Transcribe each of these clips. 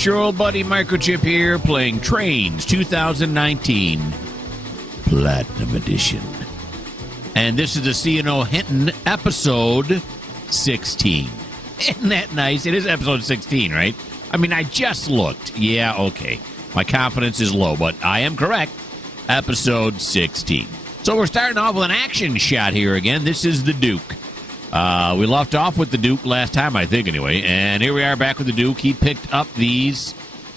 It's your old buddy Mikerowchip here playing Trainz 2019 Platinum Edition. And this is the C&O Hinton episode 16. Isn't that nice? It is episode 16, right? I mean, I just looked. Yeah, okay. My confidence is low, but I am correct. Episode 16. So we're starting off with an action shot here again. This is the Duke. We left off with the Duke last time, I think, anyway. And here we are back with the Duke. He picked up these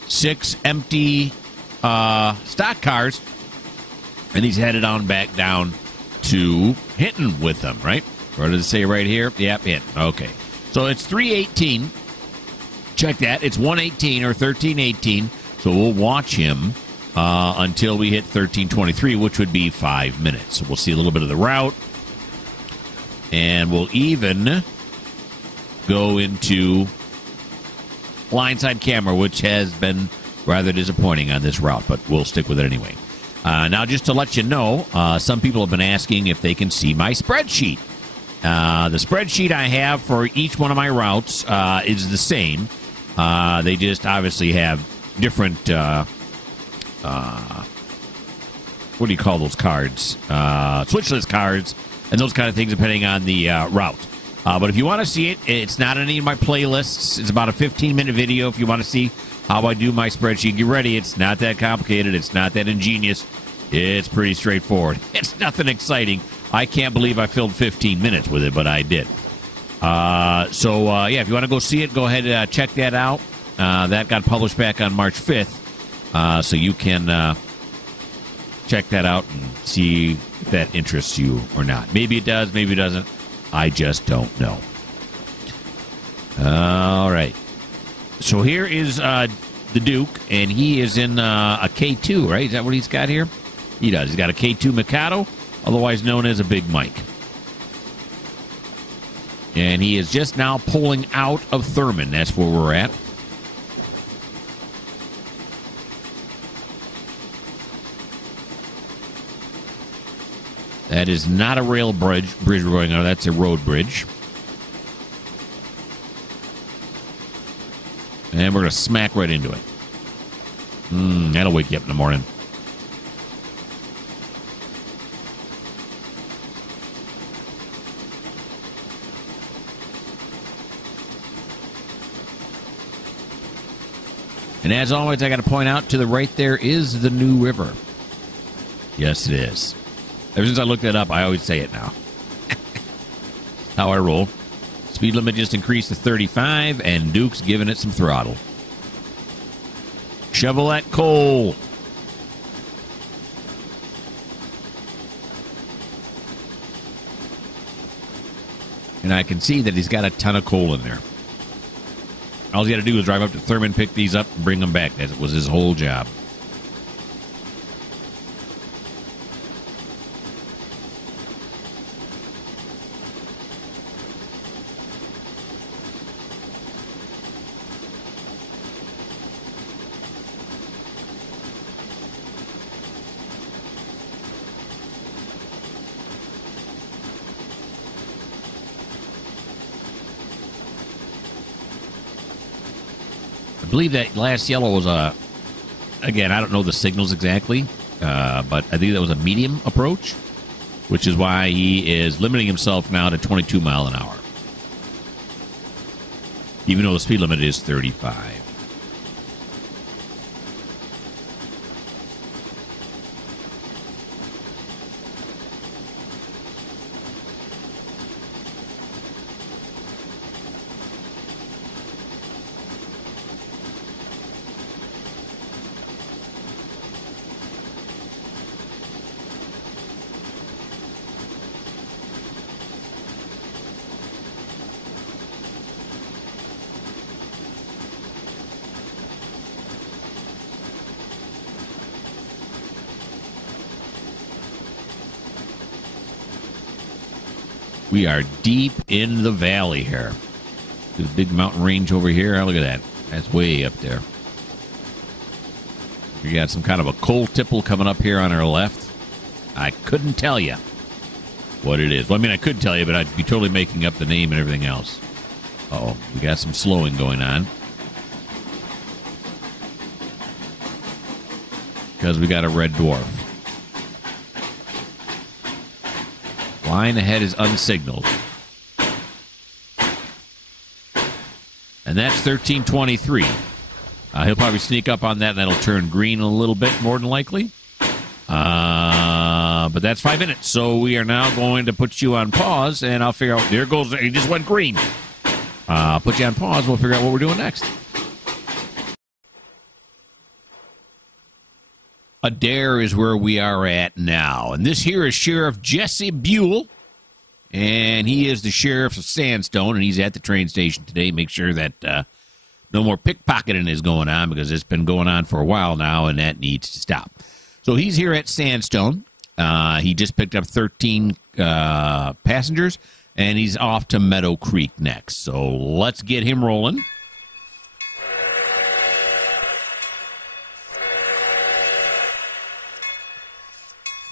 6 empty stock cars, and he's headed on back down to Hinton with them, right? What does it say right here? Yep, Hinton. Okay. So it's 3:18. Check that. It's 1:18 or 13:18. So we'll watch him until we hit 13:23, which would be 5 minutes. So we'll see a little bit of the route. And we'll even go into blindside camera, which has been rather disappointing on this route, but we'll stick with it anyway. Now, just to let you know, some people have been asking if they can see my spreadsheet. The spreadsheet I have for each one of my routes is the same. They just obviously have different, what do you call those cards? Switchless cards. And those kind of things, depending on the route. But if you want to see it, it's not in any of my playlists. It's about a 15-minute video if you want to see how I do my spreadsheet. Get ready. It's not that complicated. It's not that ingenious. It's pretty straightforward. It's nothing exciting. I can't believe I filled 15 minutes with it, but I did. Yeah, if you want to go see it, go ahead and check that out. That got published back on March 5th, so you can check that out and see if that interests you or not. Maybe it does, maybe it doesn't. I just don't know. All right. So here is the Duke, and he is in a K2, right? Is that what he's got here? He does. He's got a K2 Mikado, otherwise known as a Big Mike. And he is just now pulling out of Thurman. That's where we're at. That is not a rail bridge we're going on. That's a road bridge. And we're going to smack right into it. That'll wake you up in the morning. And as always, I got to point out to the right there is the New River. Yes, it is. Ever since I looked that up, I always say it now. How I roll. Speed limit just increased to 35, and Duke's giving it some throttle. Shovel that coal. And I can see that he's got a ton of coal in there. All he got to do is drive up to Thurman, pick these up, and bring them back. That was his whole job. I believe that last yellow was again, I don't know the signals exactly, but I think that was a medium approach, which is why he is limiting himself now to 22 mile an hour, even though the speed limit is 35. We are deep in the valley here. There's a big mountain range over here. Oh, look at that. That's way up there. We got some kind of a coal tipple coming up here on our left. I couldn't tell you what it is. Well, I mean, I could tell you, but I'd be totally making up the name and everything else. Uh-oh. We got some slowing going on. because we got a red dwarf. Line ahead is unsignaled. And that's 1323. He'll probably sneak up on that, and that'll turn green a little bit, more than likely. But that's 5 minutes, so we are now going to put you on pause, and I'll figure out. There goes. He just went green. I'll put you on pause. We'll figure out what we're doing next. Adair is where we are at now, and this here is Sheriff Jesse Buell, and he is the sheriff of Sandstone, and he's at the train station today. Make sure that no more pickpocketing is going on, because it's been going on for a while now, and that needs to stop. So he's here at Sandstone. He just picked up 13 passengers, and he's off to Meadow Creek next. So let's get him rolling.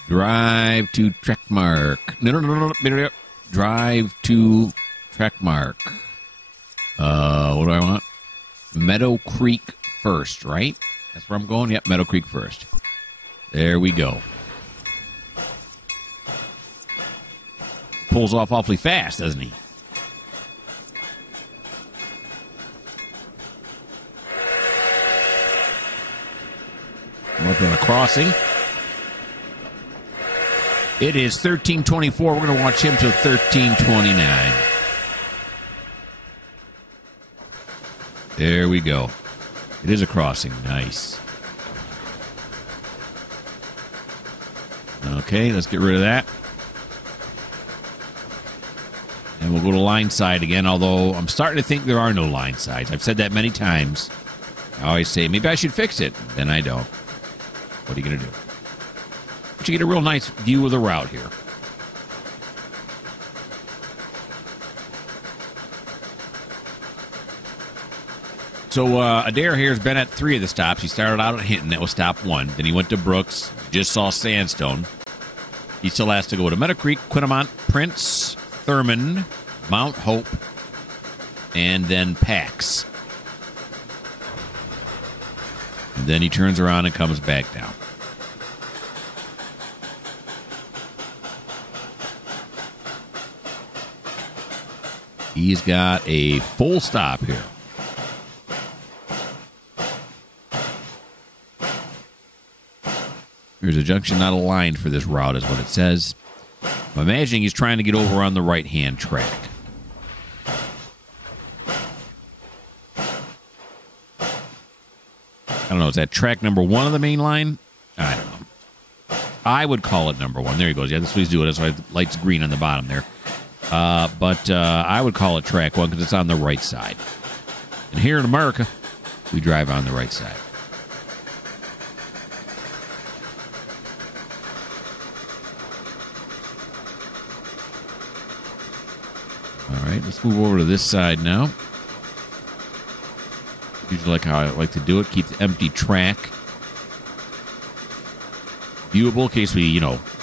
Drive to track mark. No. Drive to track mark. What do I want? Meadow Creek first, right? That's where I'm going? Yep, Meadow Creek first. There we go. Pulls off awfully fast, doesn't he? I'm up on a crossing. It is 13:24. We're going to watch him till 13:29. There we go. It is a crossing. Nice. Okay, let's get rid of that. And we'll go to line side again, although I'm starting to think there are no line sides. I've said that many times. I always say, maybe I should fix it. Then I don't. What are you going to do? But you get a real nice view of the route here. So Adair here has been at 3 of the stops. He started out at Hinton. That was stop 1. Then he went to Brooks. Just saw Sandstone. He still has to go to Meadow Creek, Quinnamont, Prince, Thurman, Mount Hope, and then Pax. And then he turns around and comes back down. He's got a full stop here. There's a junction not aligned for this route, is what it says. I'm imagining he's trying to get over on the right-hand track. I don't know. Is that track number 1 of the main line? I don't know. I would call it number 1. There he goes. Yeah, that's what he's doing. That's why the light's green on the bottom there. But I would call it track 1 because it's on the right side. And here in America, we drive on the right side. All right, let's move over to this side now. Usually like how I like to do it, keep the empty track viewable in case we,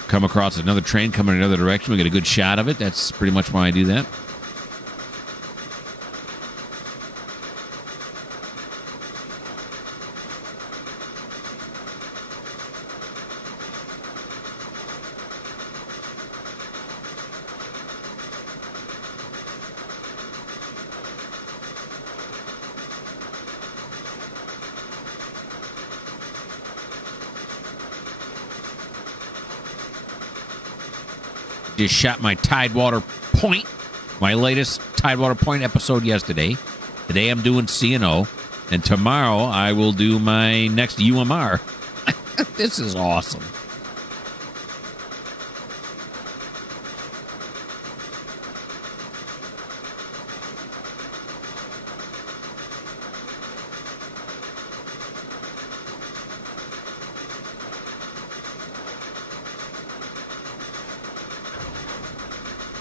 come across another train coming in another direction. We get a good shot of it. That's pretty much why I do that. Just shot my Tidewater Point, my latest Tidewater Point episode yesterday. Today I'm doing C&O, and tomorrow I will do my next UMR. This is awesome.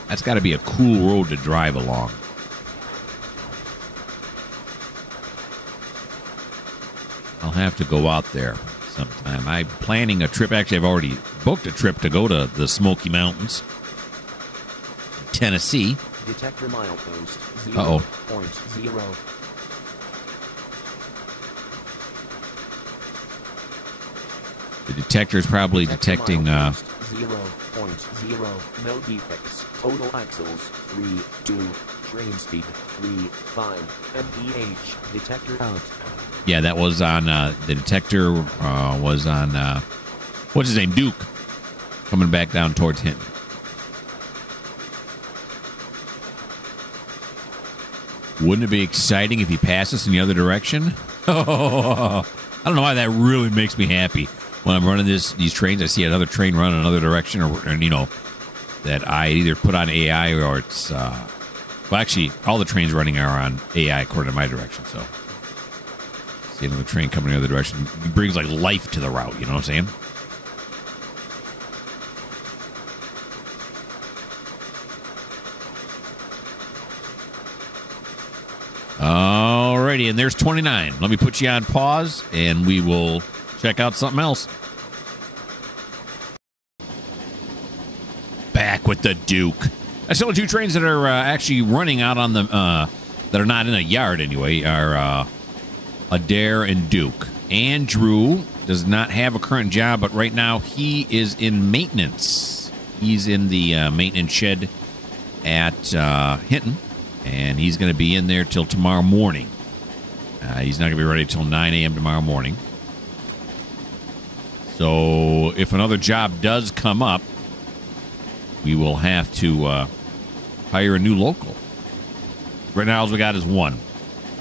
That's got to be a cool road to drive along. I'll have to go out there sometime. I'm planning a trip. Actually, I've already booked a trip to go to the Smoky Mountains, Tennessee. Detector milepost 0.0. The detector is probably detecting. 0.0. No defects. Total axles 3.2. Train speed 3.5. mph. Detector out. Yeah, that was on. The detector was on. What's his name? Duke. Coming back down towards Hinton. Wouldn't it be exciting if he passed us in the other direction? Oh, I don't know why that really makes me happy. When I'm running these trains, I see another train run in another direction, or that I either put on AI or it's. Well, actually, all the trains running are on AI according to my direction. So, see another train coming in the other direction. It brings like life to the route. You know what I'm saying? Alrighty, and there's 29. Let me put you on pause, and we will check out something else. Back with the Duke. I still have two trains that are actually running out on the that are not in a yard anyway. Are Adair and Duke. Andrew does not have a current job, but right now he is in maintenance. He's in the maintenance shed at Hinton. And he's going to be in there till tomorrow morning. He's not going to be ready till 9 a.m. tomorrow morning. So if another job does come up, we will have to hire a new local. Right now, all we got is one.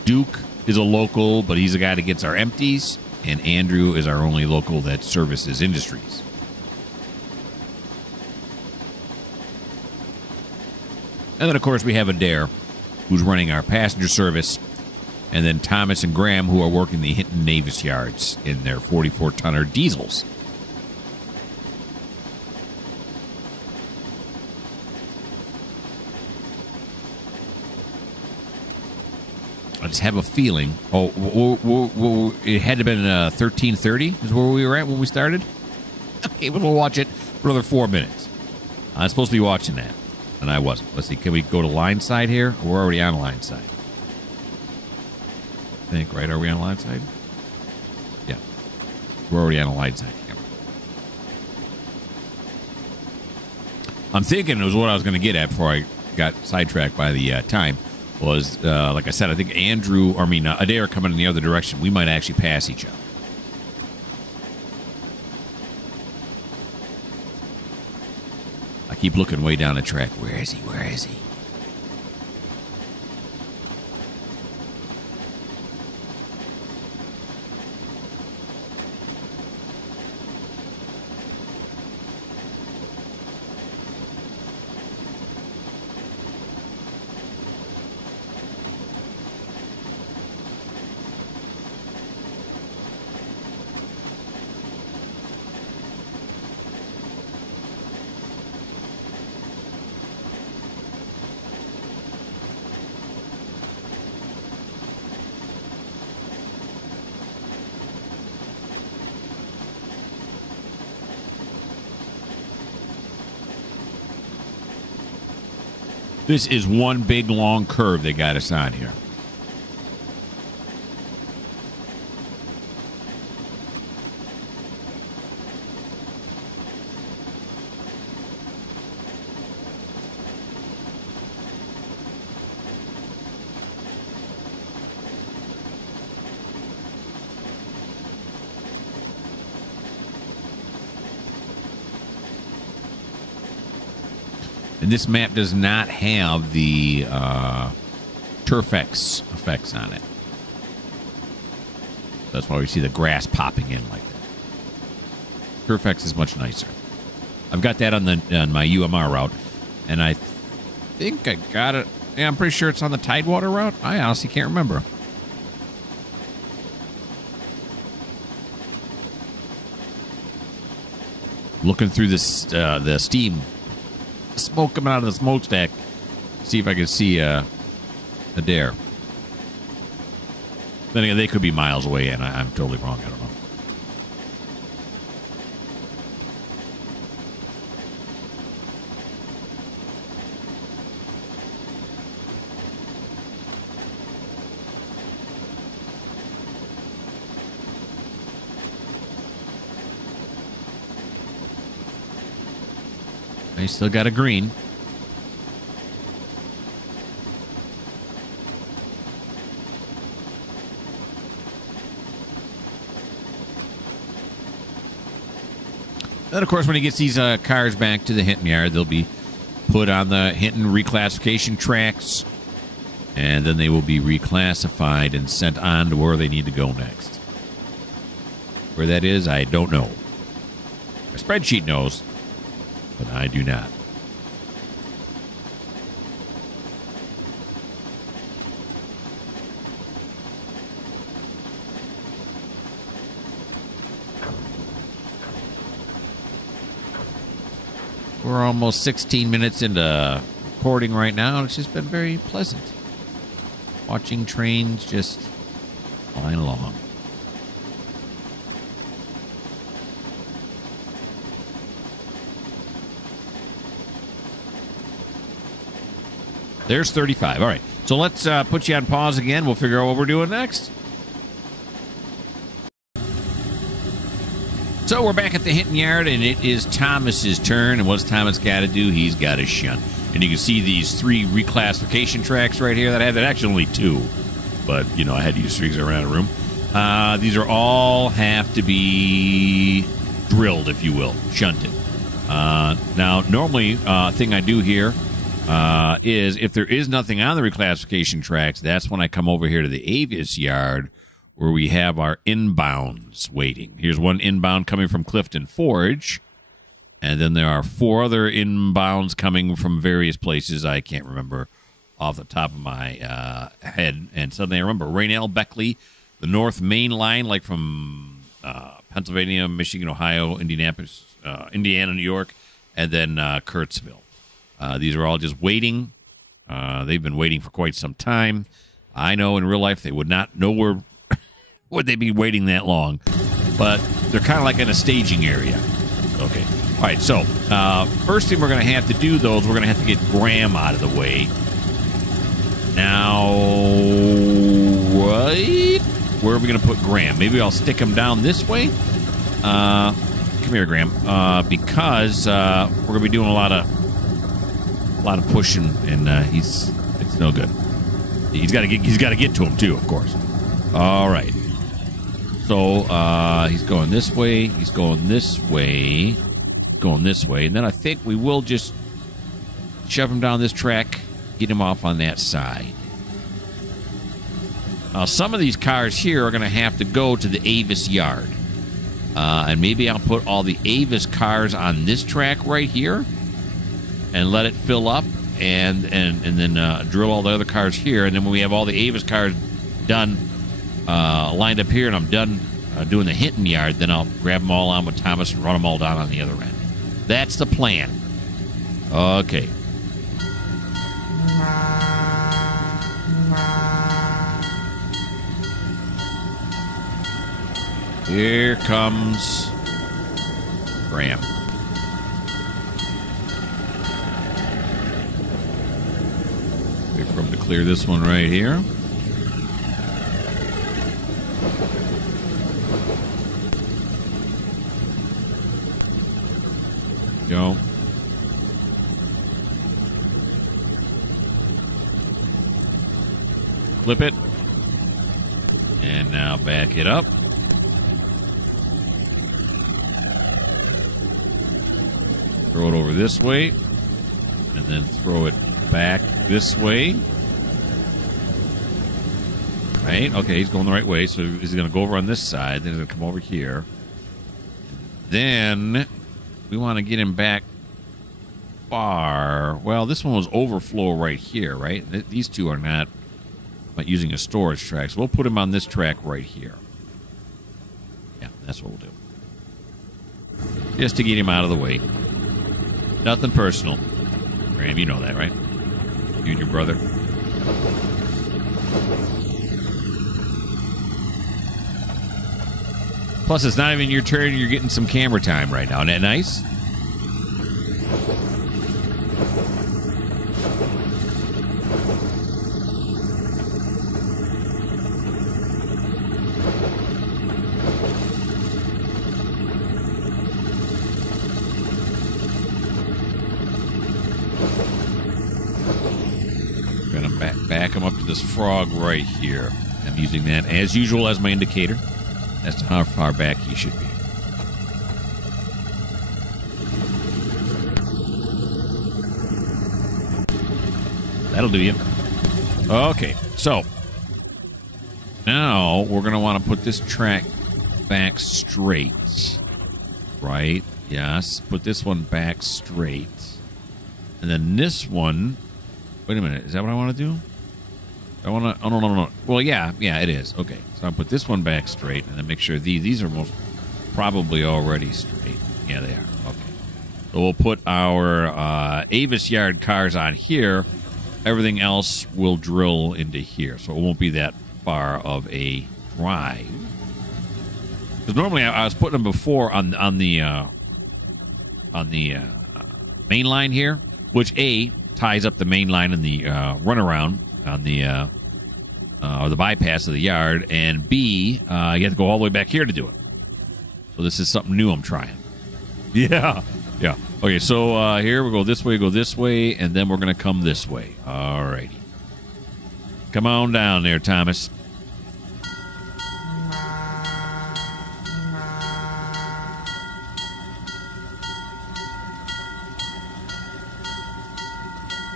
Duke is a local, but he's the guy that gets our empties. And Andrew is our only local that services industries. And then, of course, we have Adair, who's running our passenger service, and then Thomas and Graham, who are working the Hinton Navis yards in their 44-tonner diesels. I just have a feeling. It had to have been 13:30 is where we were at when we started. Okay, we'll watch it for another 4 minutes. I'm supposed to be watching that. And I wasn't. Let's see. Can we go to line side here? We're already on line side. I think, right? Are we on line side? Yeah. We're already on a line side camera. I'm thinking it was what I was going to get at before I got sidetracked by the time. Was, like I said, I think Adair coming in the other direction. We might actually pass each other. I keep looking way down the track. Where is he? Where is he? This is one big, long curve they got us on here. And this map does not have the Turfex effects on it. That's why we see the grass popping in like that. Turfex is much nicer. I've got that on my UMR route, and I think I got it. Yeah, I'm pretty sure it's on the Tidewater route. I honestly can't remember. Looking through this the steam. Smoke coming out of the smokestack. See if I can see Adair. Then again, they could be miles away, and I'm totally wrong. I don't know. I still got a green. Then, of course, when he gets these cars back to the Hinton yard, they'll be put on the Hinton reclassification tracks, and then they will be reclassified and sent on to where they need to go next. Where that is, I don't know. My spreadsheet knows, but I do not. We're almost 16 minutes into recording right now, and it's just been very pleasant. Watching trains just flying along. There's 35. All right. So let's put you on pause again. We'll figure out what we're doing next. So we're back at the Hinton yard, and it is Thomas's turn. And what's Thomas got to do? He's got to shunt. And you can see these 3 reclassification tracks right here that I have. That actually only 2. But, you know, I had to use 3 because I ran out of room. These are all have to be drilled, if you will, shunted. Now, normally, thing I do here is if there is nothing on the reclassification tracks, that's when I come over here to the Avis yard where we have our inbounds waiting. Here's one inbound coming from Clifton Forge, and then there are 4 other inbounds coming from various places I can't remember off the top of my head. And suddenly I remember Raynell, Beckley, the North Main Line, like from Pennsylvania, Michigan, Ohio, Indianapolis, Indiana, New York, and then Kurtzville. These are all just waiting. They've been waiting for quite some time. I know in real life they would not know where would they be waiting that long, but they're kind of like in a staging area. Okay. All right, so first thing we're going to have to do, though, is we're going to have to get Graham out of the way. Now, right? Where are we going to put Graham? Maybe I'll stick him down this way. Come here, Graham, because we're going to be doing a lot of pushing, and it's no good. He's got to get to him too, of course. All right. So he's going this way. He's going this way. He's going this way, and then I think we will just shove him down this track, get him off on that side. Now, some of these cars here are going to have to go to the Avis yard, and maybe I'll put all the Avis cars on this track right here and let it fill up, and then drill all the other cars here. And then when we have all the Avis cars done, lined up here, and I'm done doing the Hinton yard, then I'll grab them all on with Thomas and run them all down on the other end. That's the plan. Okay. Here comes Graham. Wait for him to clear this one right here. Go. Flip it. And now back it up. Throw it over this way. And then throw it back this way. Right? Okay, he's going the right way. So he's going to go over on this side. Then he's going to come over here. Then we want to get him back far. Well, this one was overflow right here, right? These two are not using a storage track, so we'll put him on this track right here. Yeah, that's what we'll do. Just to get him out of the way. Nothing personal. Graham, you know that, right? You and your brother. Plus, it's not even your turn. You're getting some camera time right now. Isn't that nice? back him up to this frog right here. I'm using that, as usual, as my indicator as to how far back he should be. That'll do you. Okay, so now we're going to want to put this track back straight. Right? Yes. Put this one back straight. And then this one... Wait a minute. Is that what I want to do? I want to... Oh, no. Well, yeah, it is. Okay. So I'll put this one back straight and then make sure these are most probably already straight. Yeah, they are. Okay. So we'll put our Avis yard cars on here. Everything else will drill into here. So it won't be that far of a drive. Because normally I was putting them before on the main line here, which A, ties up the main line and the runaround on the or the bypass of the yard, and B, you have to go all the way back here to do it. So this is something new I'm trying. Yeah. Okay, so here we go this way, and then we're going to come this way. All righty. Come on down there, Thomas.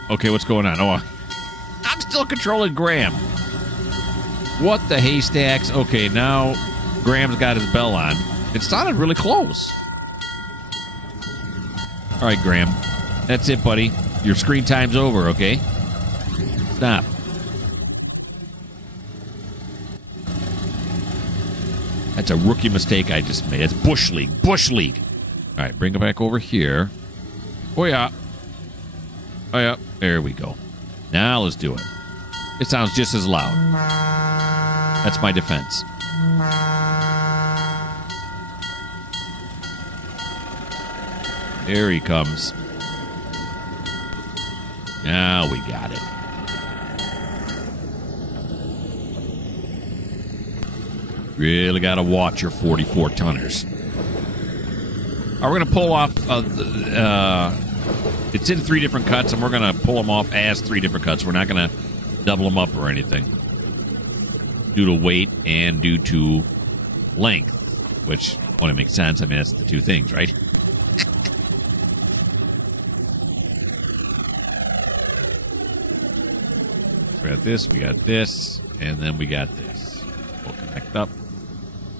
Okay, what's going on? Oh, I'm still controlling Graham. What the haystacks? Okay, now Graham's got his bell on. It sounded really close. All right, Graham. That's it, buddy. Your screen time's over, okay? Stop. That's a rookie mistake I just made. That's Bush League. Bush League. All right, bring it back over here. Oh, yeah. There we go. Now let's do it. It sounds just as loud. That's my defense. Here he comes. Now we got it. Really got to watch your 44-tonners. All right, we're going to pull off... it's in 3 different cuts, and we're going to pull them off as 3 different cuts. We're not going to double them up or anything. Due to weight and due to length, which wouldn't make sense. I mean, that's the 2 things, right? We got this, and then we got this. We'll connect up.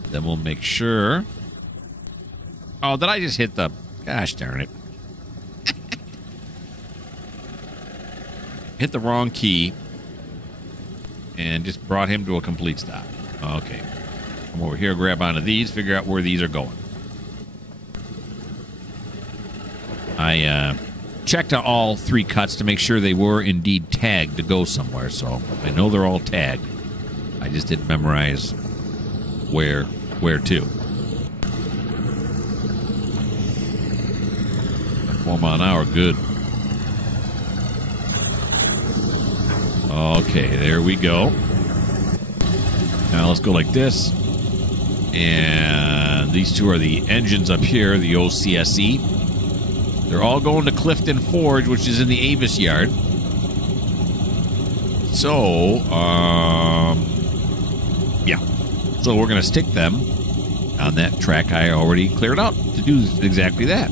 Then we'll make sure... Oh, did I just hit the... Gosh darn it. Hit the wrong key and just brought him to a complete stop. Okay. Come over here, grab onto these, figure out where these are going. I checked all 3 cuts to make sure they were indeed tagged to go somewhere, so I know they're all tagged. I just didn't memorize where to. 4 mile an hour, good. Okay, there we go. Now let's go like this. And these 2 are the engines up here, the OCSE. They're all going to Clifton Forge, which is in the Avis yard. So, yeah. So we're going to stick them on that track I already cleared out to do exactly that.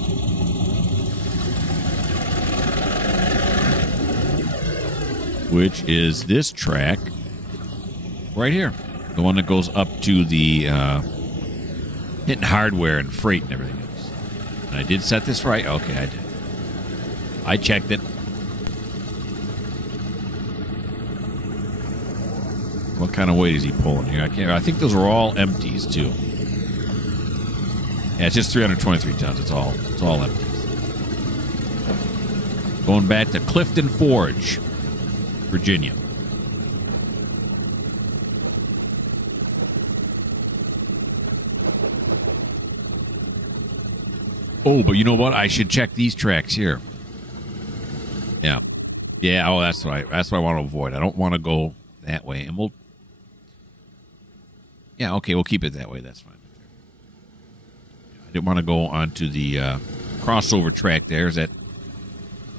Which is this track right here. The one that goes up to the Hinton hardware and freight and everything else. And I did set this right. Okay, I did. I checked it. What kind of weight is he pulling here? I think those are all empties too. Yeah, it's just 323 tons. It's all empties. Going back to Clifton Forge, Virginia. Oh, but you know what? I should check these tracks here. Yeah. Yeah, oh, that's what I want to avoid. I don't want to go that way. And we'll... Yeah, okay, we'll keep it that way. That's fine. I didn't want to go onto the crossover track there. That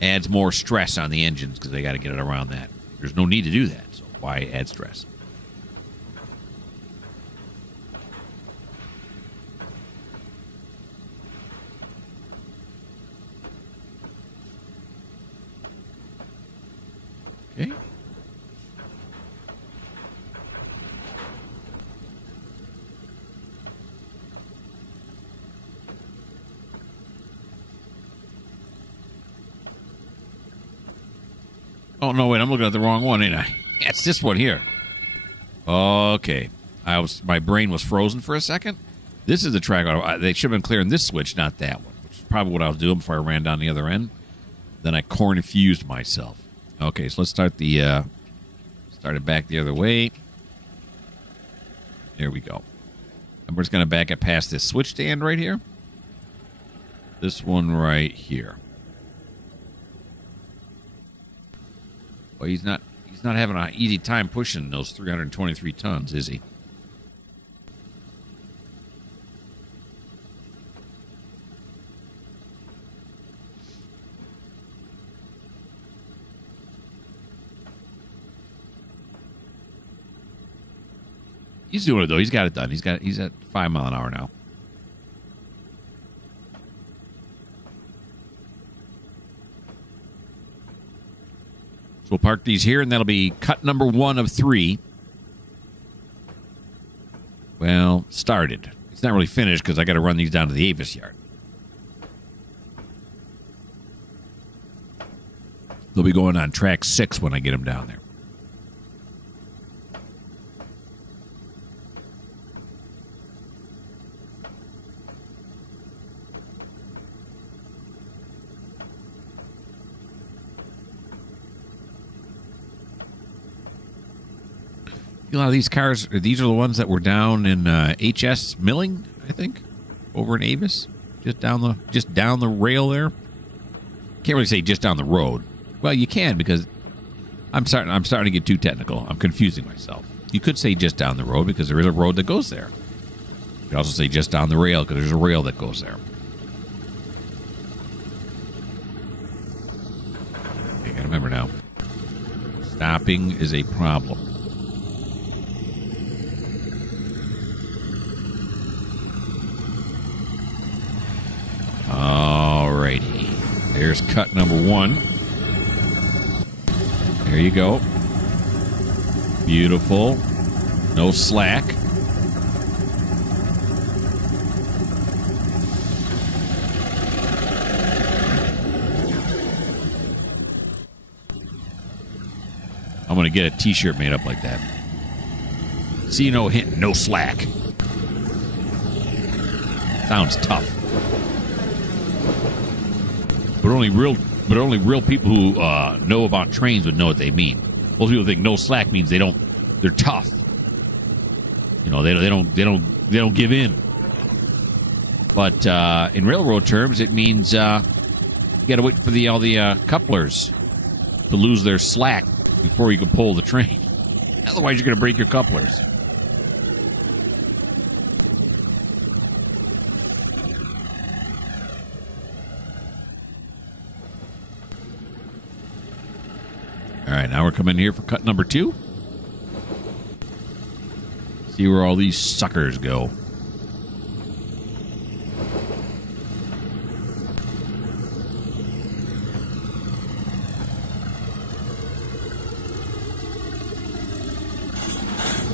adds more stress on the engines because they got to get it around that. There's no need to do that. So why add stress? Okay. Oh, no, wait, I'm looking at the wrong one, ain't I? It's this one here. Okay. My brain was frozen for a second. This is the track. They should have been clearing this switch, not that one, which is probably what I was doing before I ran down the other end. Then I confused myself. Okay, so let's start it back the other way. There we go. And we're just going to back it past this switch stand right here. This one right here. Well, he's not having an easy time pushing those 323 tons, is he? He's doing it though. He's got it done. He's at 5 miles an hour now. So we'll park these here, and that'll be cut number 1 of 3. Well, started. It's not really finished because I got to run these down to the Avis yard. They'll be going on track 6 when I get them down there. A lot of these cars, these are the ones that were down in HS Milling, I think, over in Avis, just down the rail there. Can't really say just down the road. Well, you can because I'm starting to get too technical. I'm confusing myself. You could say just down the road because there is a road that goes there. You could also say just down the rail because there's a rail that goes there. You gotta remember now. Stopping is a problem. Alrighty. There's cut number 1. There you go. Beautiful. No slack. I'm going to get a t-shirt made up like that. See, no hint, no slack. Sounds tough. But only real people who know about Trainz would know what they mean. Most people think no slack means they're tough. You know, they don't give in. But in railroad terms, it means you got to wait for all the couplers to lose their slack before you can pull the train. Otherwise, you're going to break your couplers. All right, now we're coming here for cut number 2. See where all these suckers go.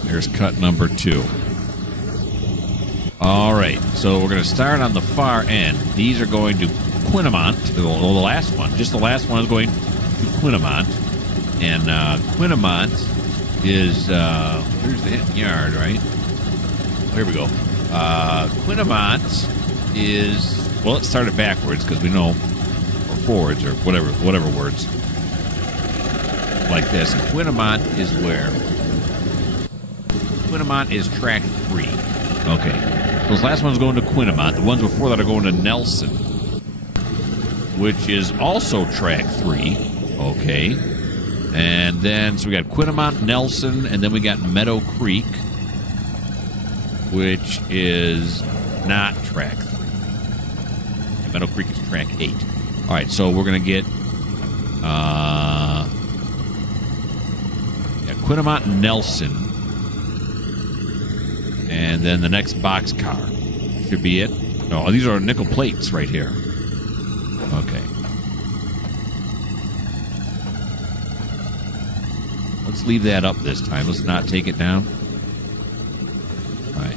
There's cut number 2. All right, so we're going to start on the far end. These are going to Quinnamont. The last one. Just the last one is going to Quinnamont. And Quinnamont is, here's the Hinton yard, right? Here we go. Quinnamont is, well, let's start it backwards because we know, or forwards, or whatever words. Like this. Quinnamont is where? Quinnamont is track 3. Okay. Those last ones going to Quinnamont. The ones before that are going to Nelson, which is also track 3. Okay. And then, so we got Quinnamont, Nelson, and then we got Meadow Creek, which is not track 3. And Meadow Creek is track 8. All right, so we're going to get Quinnamont Nelson. And then the next boxcar should be it. No, these are nickel plates right here. Okay. Let's leave that up this time. Let's not take it down. All right.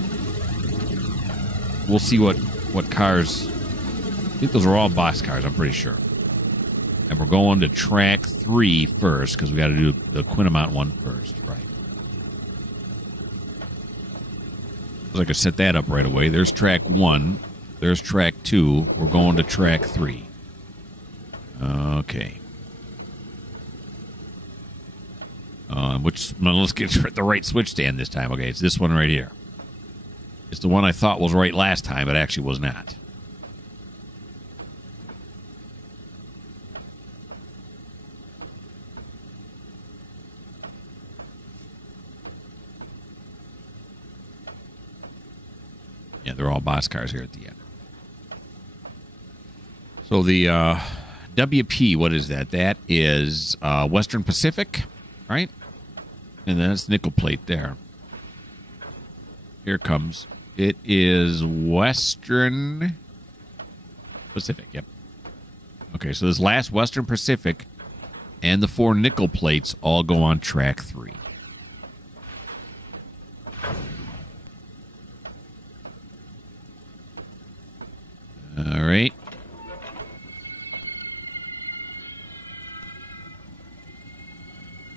We'll see what cars. I think those are all boxcars, I'm pretty sure. And we're going to track 3 first, because we got to do the Quinnamont one first. Right. So I could set that up right away. There's track 1. There's track 2. We're going to track 3. Okay. Let's get the right switch stand this time. Okay, it's this one right here. It's the one I thought was right last time, but actually was not. Yeah, they're all boxcars here at the end. So the WP, what is that? That is Western Pacific, right? And then it's nickel plate there. Here it comes. It is Western Pacific, yep. Okay, so this last Western Pacific and the 4 nickel plates all go on track 3. All right.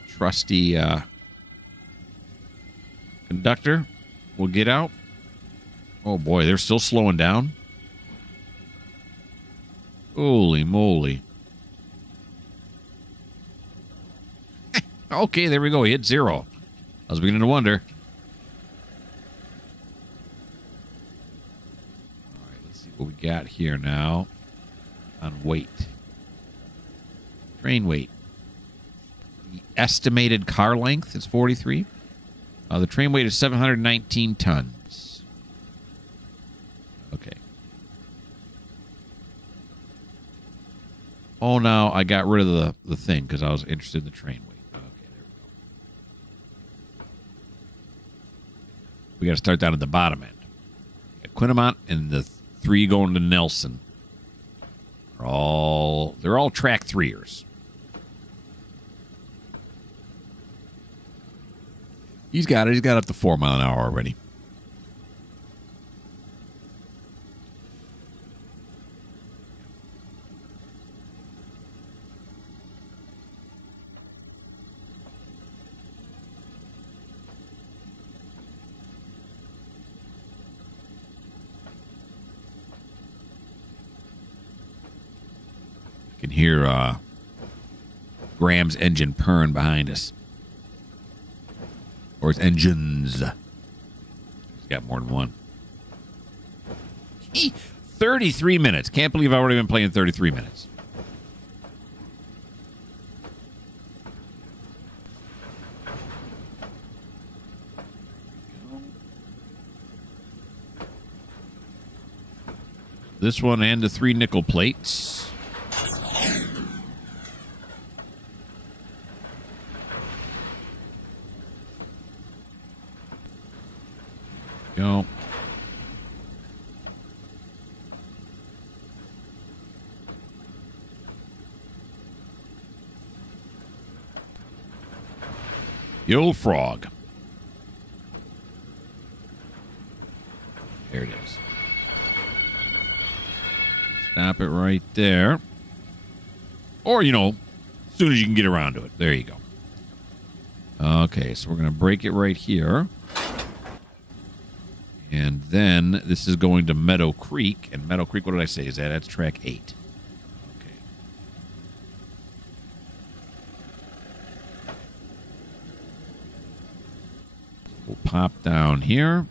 Trusty conductor will get out. Oh boy, they're still slowing down. Holy moly. Okay, there we go. He hit 0. I was beginning to wonder. All right, let's see what we got here now on weight. Train weight. The estimated car length is 43. The train weight is 719 tons. Okay. Oh, no, I got rid of the thing because I was interested in the train weight. Okay, there we go. We got to start down at the bottom end. Quinnamont and the 3 going to Nelson. They're all track 3ers. He's got it. He's got up to 4 mile an hour already. You can hear Graham's engine purring behind us. Or it's engines. He's got more than one. 33 minutes. Can't believe I've already been playing 33 minutes. This one and the 3 nickel plates. Go. The old frog. There it is. Stop it right there. Or, you know, as soon as you can get around to it. There you go. Okay, so we're going to break it right here. And then this is going to Meadow Creek. And Meadow Creek, what did I say? That's track 8. Okay. We'll pop down here.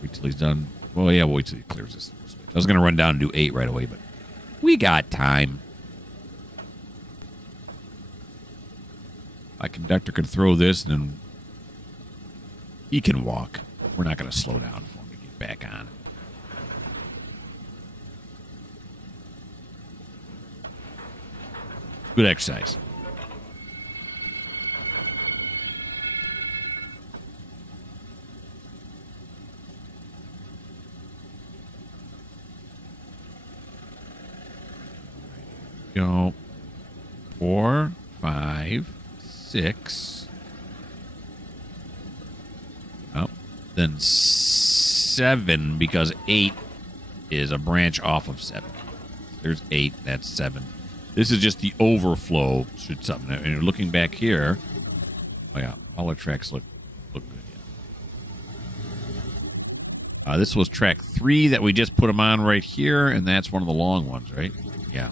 Wait till he's done. Well, yeah, we'll wait till he clears this switch. I was going to run down and do 8 right away, but we got time. My conductor can throw this and then he can walk. We're not going to slow down for him to get back on. Good exercise. Go 4, 5, 6. Oh, then 7 because 8 is a branch off of 7. There's 8. That's 7. This is just the overflow. Should something. And looking back here, oh yeah, all our tracks look good. Yeah. This was track 3 that we just put them on right here, and that's one of the long ones, right? Yeah.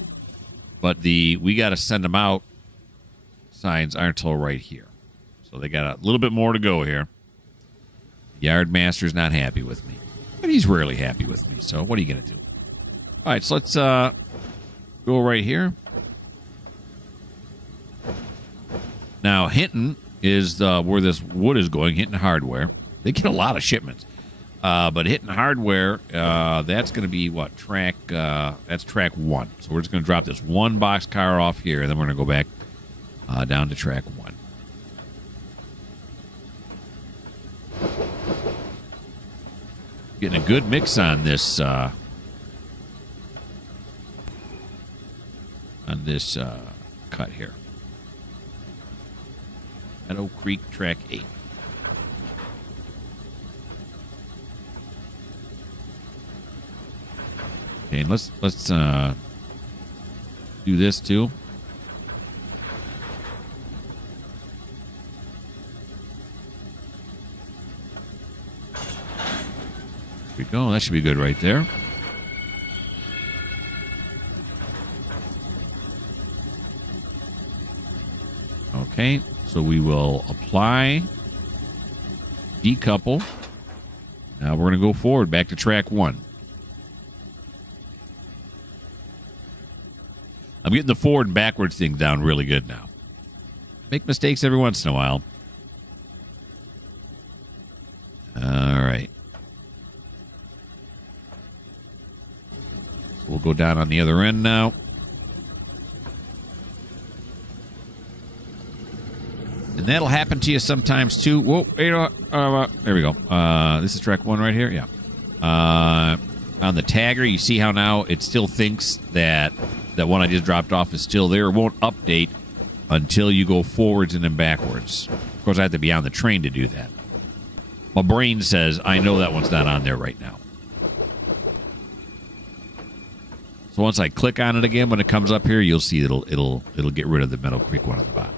But we got to send them out signs aren't until right here. So they got a little bit more to go here. Yard master's not happy with me. But he's rarely happy with me, so what are you going to do? All right, so let's go right here. Now, Hinton is where this wood is going, Hinton Hardware. They get a lot of shipments. But Hinton Hardware, that's going to be what? That's track 1. So we're just going to drop this one boxcar off here, and then we're going to go back down to track 1. Getting a good mix on this cut here. Meadow Creek track 8. Okay, and let's do this too. There we go. That should be good right there. Okay, so we will apply, decouple. Now we're going to go forward back to track 1. I'm getting the forward and backwards thing down really good now. Make mistakes every once in a while. All right. We'll go down on the other end now. And that'll happen to you sometimes, too. Whoa, there we go. This is track 1 right here. Yeah. On the tagger, you see how now it still thinks that one I just dropped off is still there. It won't update until you go forwards and then backwards. Of course, I have to be on the train to do that. My brain says, I know that one's not on there right now. So once I click on it again, when it comes up here, you'll see it'll get rid of the Meadow Creek one on the bottom.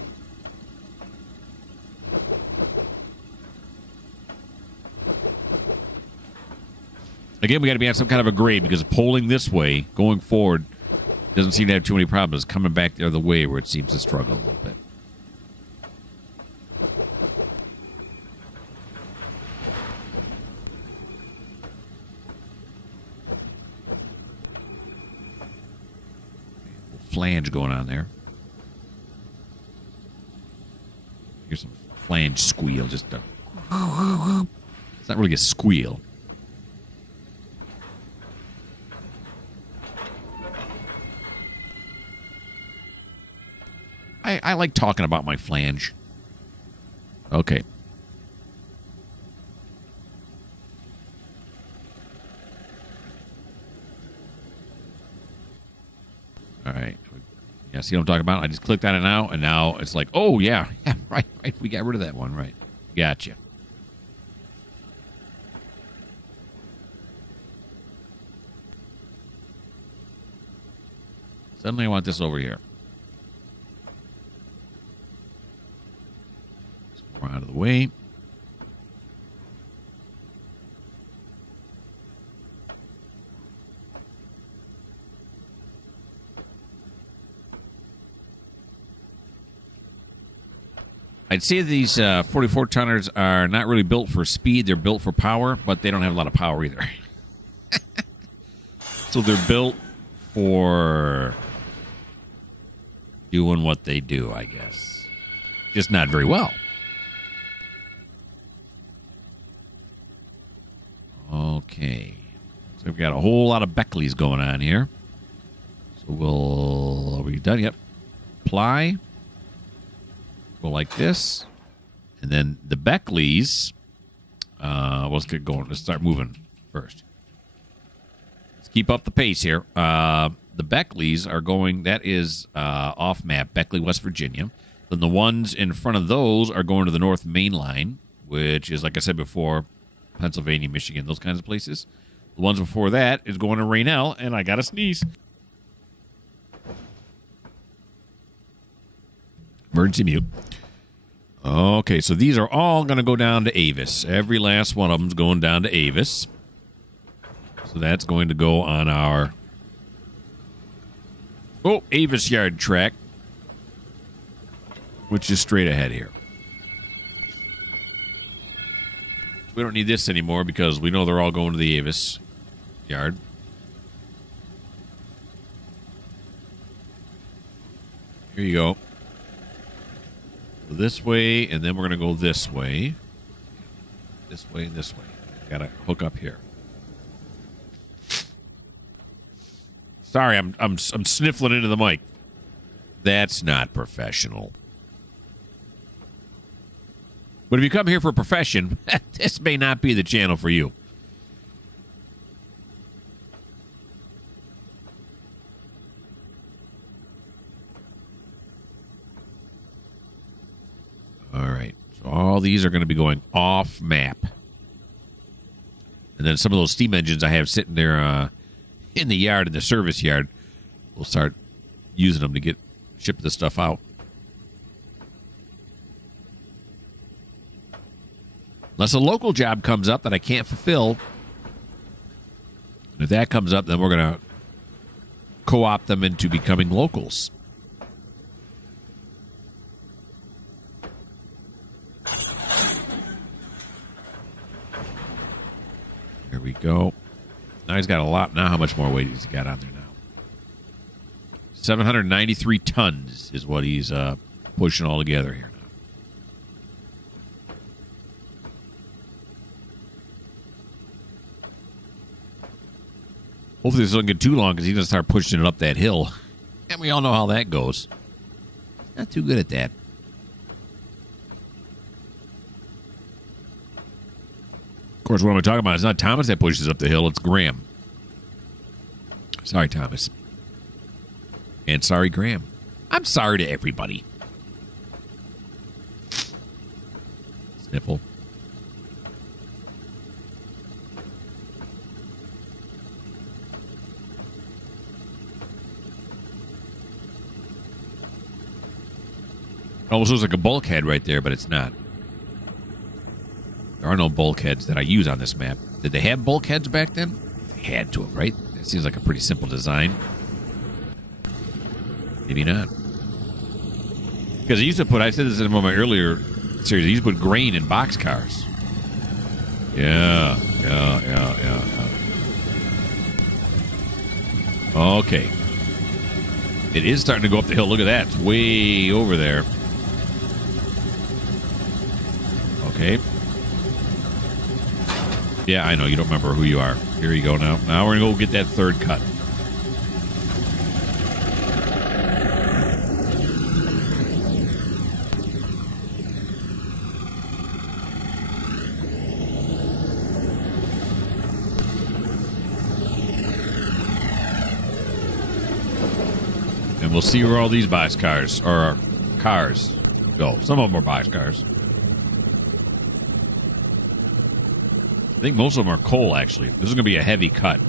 Again, we got to be on some kind of a grade because pulling this way, going forward, doesn't seem to have too many problems. Coming back the other way where it seems to struggle a little bit. Flange going on there. Here's some flange squeal. Just it's not really a squeal. I like talking about my flange. Okay. All right. Yeah, see what I'm talking about? I just clicked on it now, and now it's like, oh, yeah, right. We got rid of that one, right. Gotcha. Suddenly I want this over here. More out of the way. I'd say these 44 tonners are not really built for speed. They're built for power, but they don't have a lot of power either. So they're built for doing what they do, I guess. Just not very well. Okay. So we've got a whole lot of Beckleys going on here. So are we done? Yep. Apply. Go like this. And then the Beckleys, let's get going. Let's start moving first. Let's keep up the pace here. The Beckleys are going, that is off map, Beckley, West Virginia. Then the ones in front of those are going to the North Main Line, which is, like I said before, Pennsylvania, Michigan, those kinds of places. The ones before that is going to Raynell, and I got to sneeze. Emergency mute. Okay, so these are all going to go down to Avis. Every last one of them is going down to Avis. So that's going to go on our Avis Yard track, which is straight ahead here. We don't need this anymore because we know they're all going to the Avis Yard. Here you go. This way, and then we're going to go this way. This way and this way. Got to hook up here. Sorry, I'm sniffling into the mic. That's not professional. But if you come here for a profession, this may not be the channel for you. All right. So all these are going to be going off map. And then some of those steam engines I have sitting there in the yard, in the service yard, we'll start using them to ship this stuff out. Unless a local job comes up that I can't fulfill. And if that comes up, then we're going to co-opt them into becoming locals. Here we go. Now he's got a lot. Now how much more weight he's got on there now? 793 tons is what he's pushing all together here now. Hopefully this doesn't get too long because he's going to start pushing it up that hill. And we all know how that goes. Not too good at that. Of course, what am I talking about? It's not Thomas that pushes up the hill. It's Graham. Sorry, Thomas. And sorry, Graham. I'm sorry to everybody. Sniffle. Almost looks like a bulkhead right there, but it's not. There are no bulkheads that I use on this map. Did they have bulkheads back then? They had to have, right? It seems like a pretty simple design. Maybe not. Because I used to put, I said this in one of my earlier series, I used to put grain in boxcars. Yeah. Okay. It is starting to go up the hill. Look at that. It's way over there. Okay. Yeah, I know. You don't remember who you are. Here you go now. Now we're going to go get that third cut. And we'll see where all these boxcars, or cars, go. Some of them are boxcars. I think most of them are coal, actually. This is going to be a heavy cut.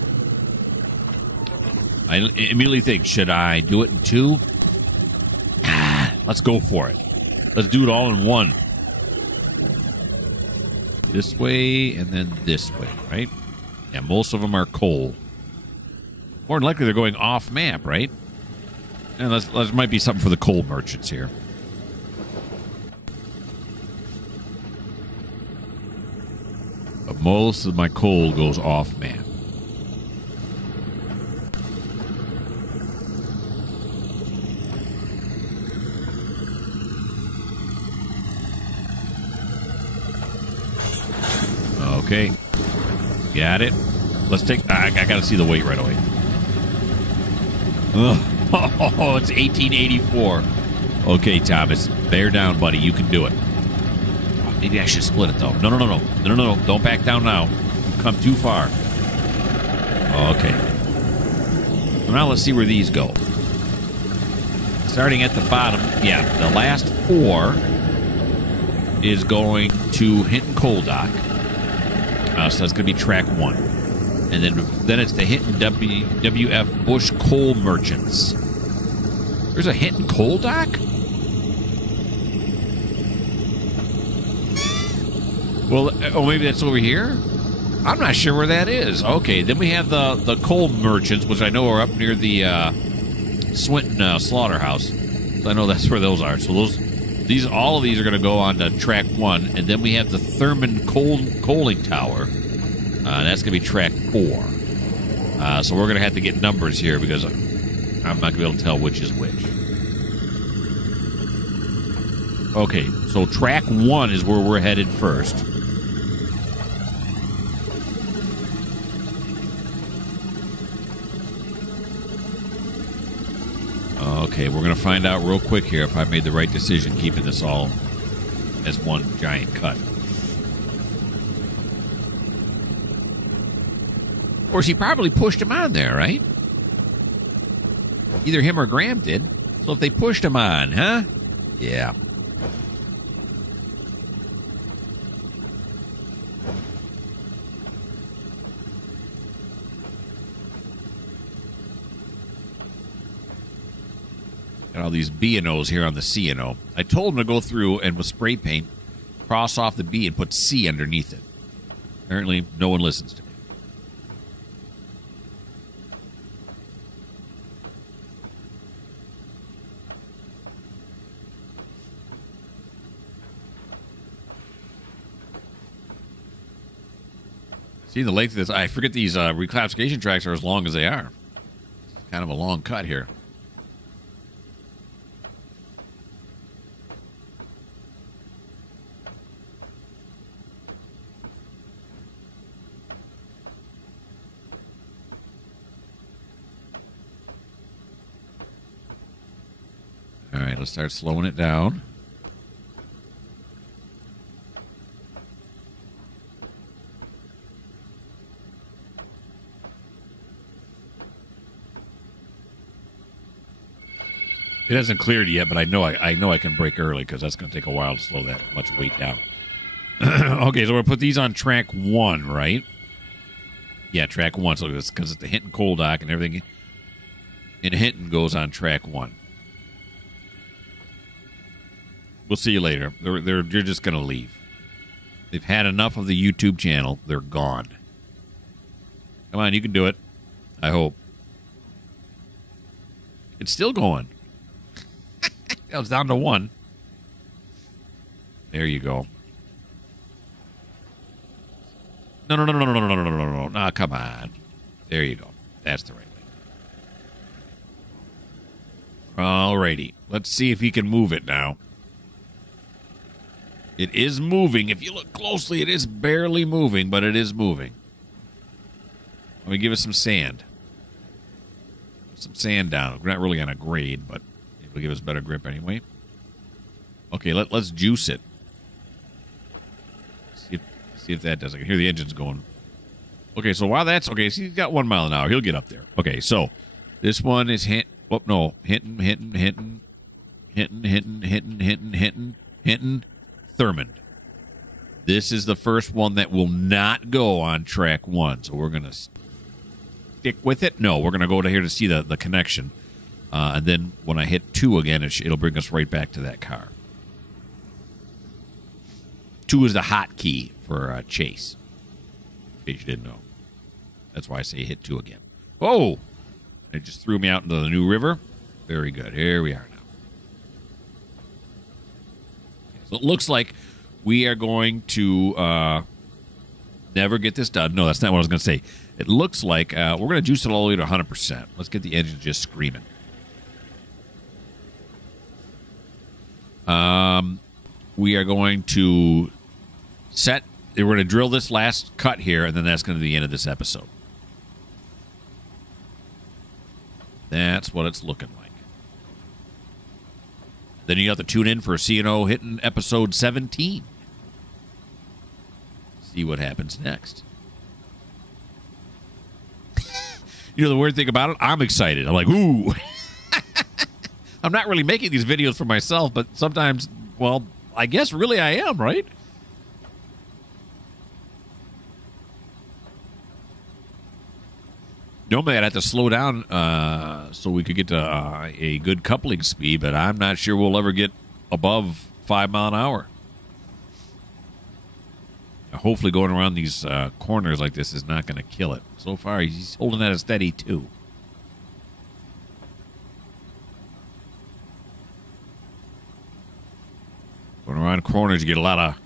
I immediately think, should I do it in two? Let's go for it. Let's do it all in one. This way and then this way, right? Yeah, most of them are coal. More than likely, they're going off map, right? And let's might be something for the coal merchants here. But most of my coal goes off map. Okay. Got it. Let's take... I got to see the weight right away. Oh, it's 1884. Okay, Thomas. Bear down, buddy. You can do it. Maybe I should split it, though. No. Don't back down now. You've come too far. Okay. So now let's see where these go. Starting at the bottom, yeah, the last 4 is going to Hinton Coal Dock. So that's going to be track 1. And then it's the Hinton WF Bush Coal Merchants. There's a Hinton Coal Dock? Well, oh, maybe that's over here? I'm not sure where that is. Okay, then we have the Coal Merchants, which I know are up near the Swinton slaughterhouse. So I know that's where those are. So all of these are going to go on to track 1, and then we have the Thurman Coaling Tower. That's going to be track 4. So we're going to have to get numbers here because I'm not going to be able to tell which is which. Okay, so track 1 is where we're headed first. Okay, we're going to find out real quick here if I made the right decision keeping this all as one giant cut. Of course, he probably pushed him on there, right? Either him or Graham did. So if they pushed him on, huh? Yeah. Got all these B&Os here on the C&O. I told him to go through and with spray paint, cross off the B and put C underneath it. Apparently, no one listens to me. See the length of this? I forget these reclassification tracks are as long as they are. It's kind of a long cut here. All right, let's start slowing it down. It hasn't cleared yet, but I know I can brake early because that's going to take a while to slow that much weight down. Okay, so we're going to put these on track 1, right? Yeah, track 1. So it's because it's the Hinton Coal Dock and everything in Hinton goes on track 1. We'll see you later. They're just going to leave. They've had enough of the YouTube channel. They're gone. Come on, you can do it. I hope. It's still going. It was down to 1. There you go. No. Nah, come on. There you go. That's the right way. Alrighty. Let's see if he can move it now. It is moving. If you look closely, it is barely moving, but it is moving. Let me give it some sand. Put some sand down. We're not really on a grade, but it'll give us better grip anyway. Okay, let's juice it. See if that does. I can hear the engines going. Okay, so while that's okay, see, he's got 1 mile an hour. He'll get up there. Okay, so this one is Hinton, Thurman. This is the first one that will not go on track 1, so we're gonna stick with it. No, we're gonna go to here to see the connection, and then when I hit 2 again, it'll bring us right back to that car. 2 is the hotkey for chase. In case you didn't know, that's why I say hit 2 again. Oh, it just threw me out into the new river. Very good. Here we are now. So it looks like we are going to never get this done. No, that's not what I was going to say. It looks like we're going to juice it all the way to 100%. Let's get the engine just screaming. We are going to we're going to drill this last cut here, and then that's going to be the end of this episode. That's what it's looking like. Then you have to tune in for C&O Hinton episode 17. See what happens next. You know, the weird thing about it, I'm excited. I'm like, ooh. I'm not really making these videos for myself, but sometimes, well, I guess really I am, right? Normally I'd have to slow down so we could get to a good coupling speed, but I'm not sure we'll ever get above 5 mile an hour. Hopefully going around these corners like this is not going to kill it. So far, he's holding at a steady 2. Going around corners, you get a lot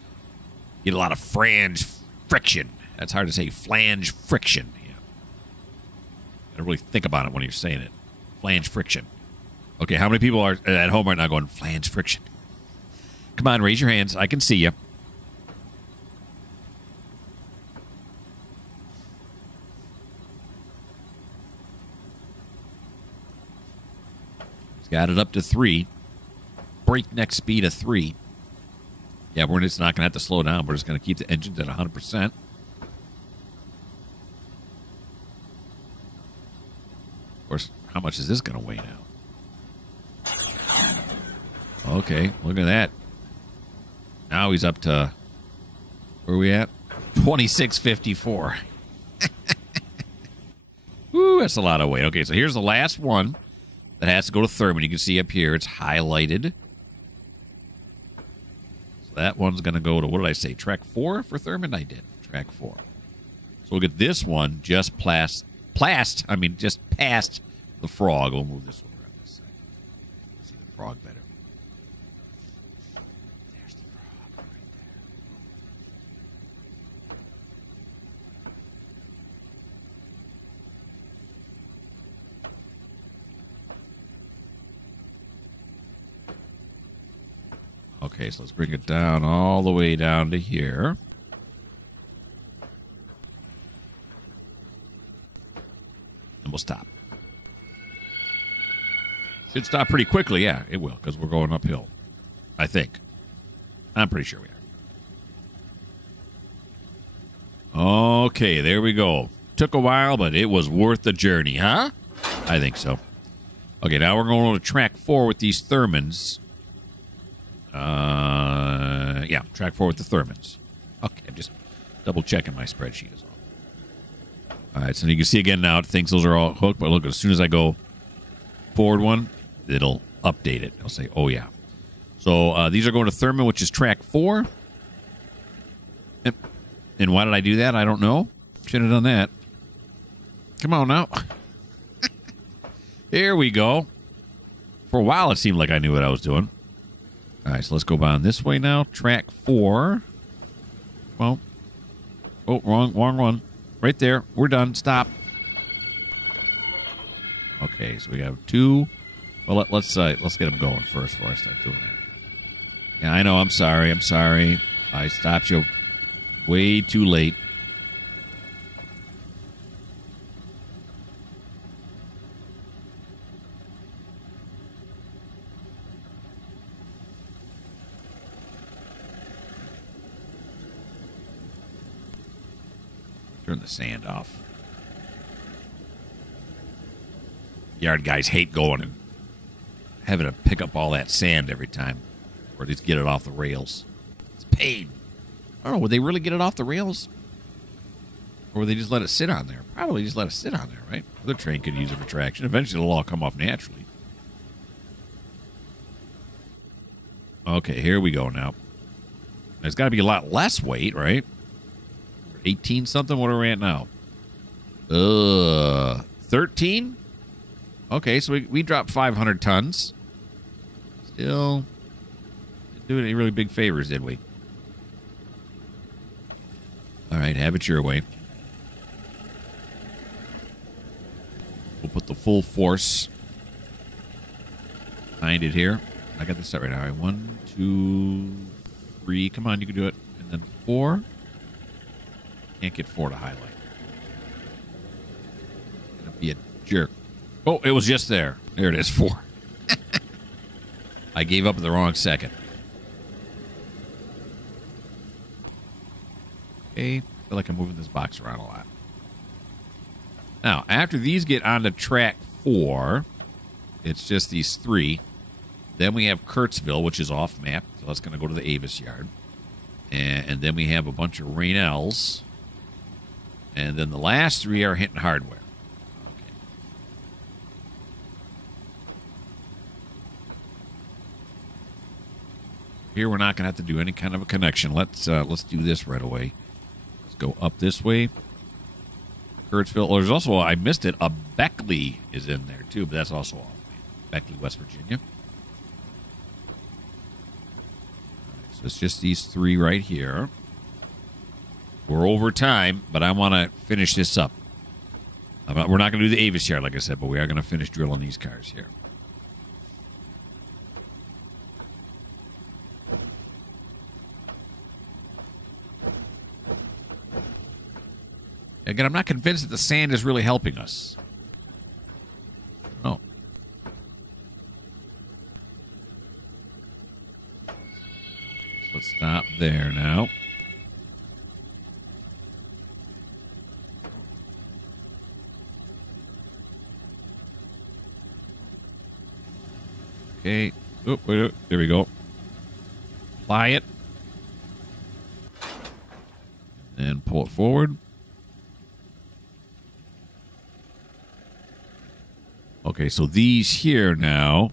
of flange friction. That's hard to say. Flange friction. Yeah. Gotta really think about it when you're saying it. Flange friction. Okay, how many people are at home right now going flange friction? Come on, raise your hands. I can see you. He's got it up to 3. Breakneck speed of 3. Yeah, we're just not going to have to slow down. We're just going to keep the engines at 100%. Of course, how much is this going to weigh now? Okay, look at that. Now he's up to, where are we at? 2654. Woo, that's a lot of weight. Okay, so here's the last one that has to go to Thurman. You can see up here, it's highlighted. So that one's going to go to, what did I say, track 4 for Thurman? I did, track 4. So we'll get this one just just past the frog. We'll move this one around this side. See the frog better. There's the frog right there. Okay, so let's bring it down all the way down to here. And we'll stop. Should stop pretty quickly. Yeah, it will, because we're going uphill. I think. I'm pretty sure we are. Okay, there we go. Took a while, but it was worth the journey, huh? I think so. Okay, now we're going to track 4 with these Thurmans. Yeah, track 4 with the Thurmans. Okay, I'm just double checking my spreadsheet is all. All right, so you can see again now it thinks those are all hooked, but look, as soon as I go forward one, it'll update it. It'll say, oh, yeah. So these are going to Thurman, which is track 4. And why did I do that? I don't know. Should have done that. Come on now. Here we go. For a while, it seemed like I knew what I was doing. All right, so let's go on this way now. Track 4. Well, oh, wrong one. Right there. We're done. Stop. Okay, so we have 2. Well, let's get them going first before I start doing that. Yeah, I know. I'm sorry. I stopped you way too late. Turn the sand off. Yard guys hate going and having to pick up all that sand every time, or at least get it off the rails. It's a pain. I don't know, would they really get it off the rails? Or would they just let it sit on there? Probably just let it sit on there, right? The train could use it for traction. Eventually it'll all come off naturally. Okay, here we go now. There's got to be a lot less weight, right? 18 something? What are we at now? 13? Okay, so we dropped 500 tons. Still didn't do any really big favors, did we? All right, have it your way. We'll put the full force behind it here. I got this set right now. All right, 1, 2, 3. Come on, you can do it. And then 4. Can't get 4 to highlight. Gonna be a jerk. Oh, it was just there. There it is, 4. I gave up at the wrong second. Okay, I feel like I'm moving this box around a lot. Now, after these get onto track 4, it's just these 3. Then we have Kurtzville, which is off map, so that's going to go to the Avis yard. And then we have a bunch of Rainells. And then the last 3 are Hinton Hardware. Okay. Here we're not going to have to do any kind of a connection. Let's do this right away. Let's go up this way. Kurtzville. Oh, there's also, I missed it, a Beckley is in there too, but that's also off. Beckley, West Virginia. So it's just these 3 right here. We're over time, but I want to finish this up. We're not going to do the Avis yard, like I said, but we are going to finish drilling these cars here. Again, I'm not convinced that the sand is really helping us. Oh. So let's stop there now. Okay. Oh, wait, there we go. Apply it. And pull it forward. Okay, so these here now.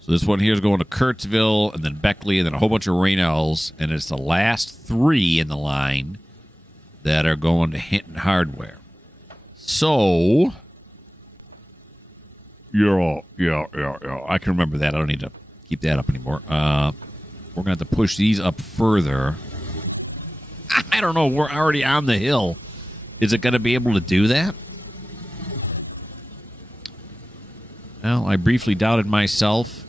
So this one here is going to Kurtzville, and then Beckley, and then a whole bunch of Rainells, and it's the last 3 in the line that are going to Hinton Hardware. So, yeah. I can remember that. I don't need to keep that up anymore. We're going to have to push these up further. I don't know. We're already on the hill. Is it going to be able to do that? Well, I briefly doubted myself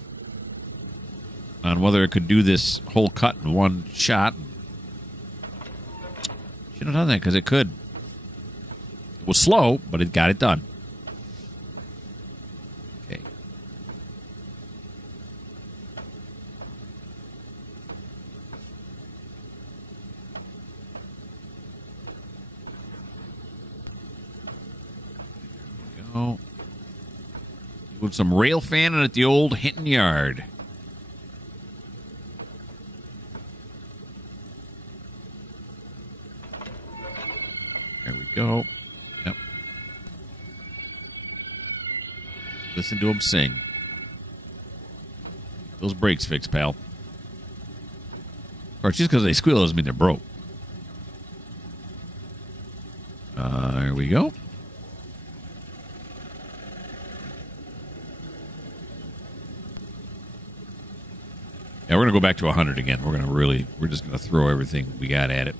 on whether it could do this whole cut in one shot. Should have done that because it could. It was slow, but it got it done. Okay. There we go. With some rail fanning at the old Hinton yard. There we go. Yep. Listen to him sing. Those brakes fixed, pal. Of course, just because they squeal doesn't mean they're broke. There we go. Yeah, we're going to go back to 100 again. We're just going to throw everything we got at it.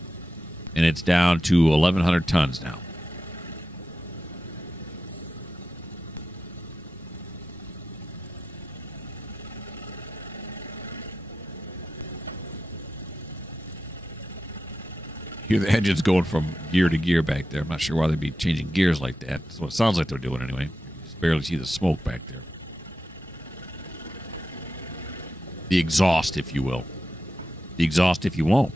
And it's down to 1,100 tons now. Hear the engines going from gear to gear back there. I'm not sure why they'd be changing gears like that. That's what it sounds like they're doing anyway. You just barely see the smoke back there. The exhaust, if you will. The exhaust, if you won't.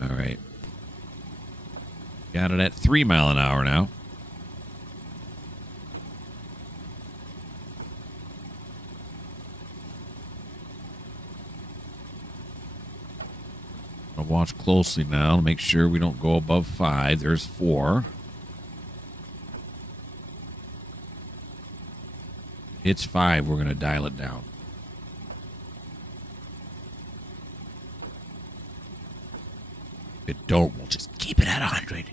All right. Got it at 3 miles an hour now. I'll watch closely now to make sure we don't go above 5. There's 4. It's 5. We're going to dial it down. If it don't, we'll just keep it at 100.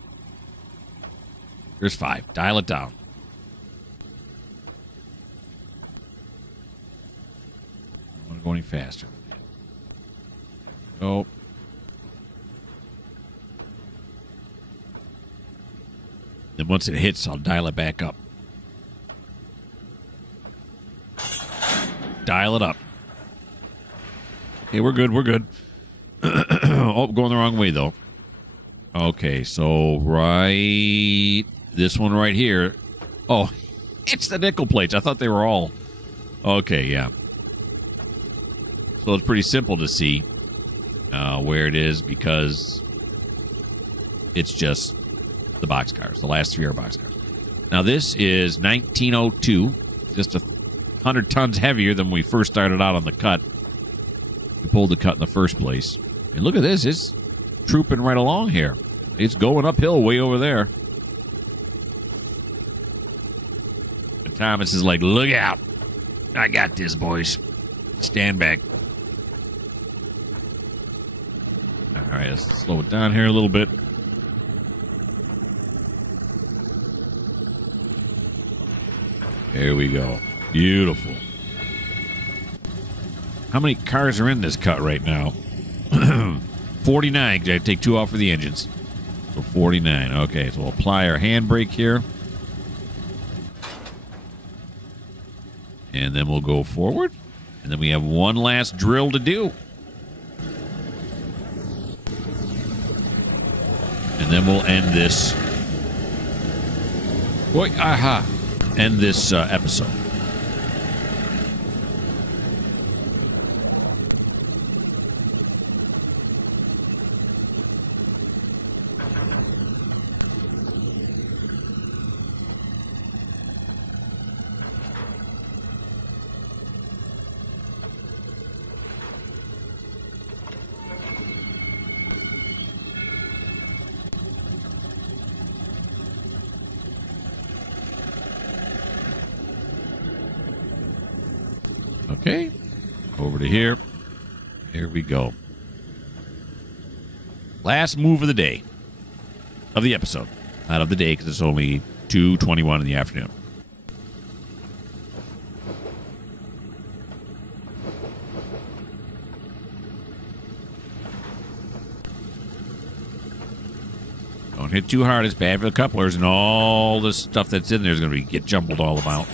There's 5. Dial it down. I don't want to go any faster than that. Go. Then once it hits, I'll dial it back up. Dial it up. Okay, we're good. We're good. Oh, going the wrong way, though. Okay, so right... This one right here. Oh, it's the nickel plates. I thought they were all... Okay, yeah. So it's pretty simple to see. where it is because it's just the boxcars. The last three are boxcars. Now, this is 1902, just 100 tons heavier than when we first started out on the cut. We pulled the cut in the first place. And look at this. It's trooping right along here. It's going uphill way over there. But Thomas is like, look out. I got this, boys. Stand back. All right, let's slow it down here a little bit. There we go. Beautiful. How many cars are in this cut right now? 49. I take 2 off for the engines. So 49. Okay, so we'll apply our handbrake here. And then we'll go forward. And then we have one last drill to do. And then we'll end this. Boy, aha. End this episode. Okay, over to here. Here we go. Last move of the day. Of the episode. Not of the day, because it's only 2:21 in the afternoon. Don't hit too hard. It's bad for the couplers, and all the stuff that's in there is going to get jumbled all about.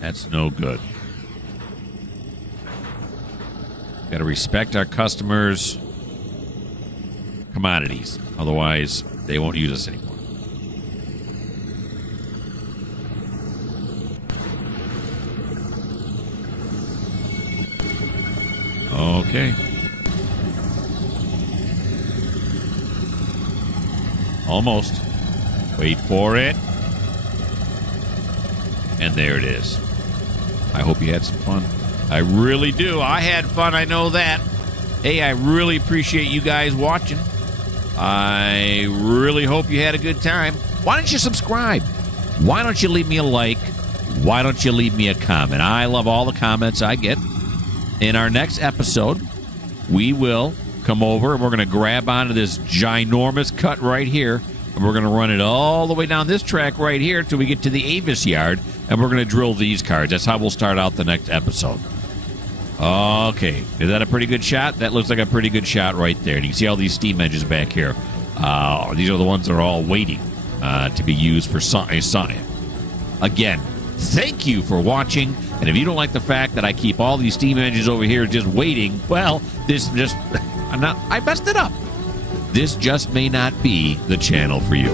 That's no good. Got to respect our customers' commodities. Otherwise, they won't use us anymore. Okay. Almost. Wait for it. And there it is. I hope you had some fun. I really do. I had fun, I know that. Hey, I really appreciate you guys watching. I really hope you had a good time. Why don't you subscribe? Why don't you leave me a like? Why don't you leave me a comment? I love all the comments I get. In our next episode, we will come over and we're going to grab onto this ginormous cut right here, and we're going to run it all the way down this track right here till we get to the Avis yard, and we're going to drill these cars. That's how we'll start out the next episode. Okay, is that a pretty good shot? That looks like a pretty good shot right there. And you can see all these steam engines back here. These are the ones that are all waiting to be used for something. Again, thank you for watching. And if you don't like the fact that I keep all these steam engines over here just waiting, well, I messed it up. This just may not be the channel for you.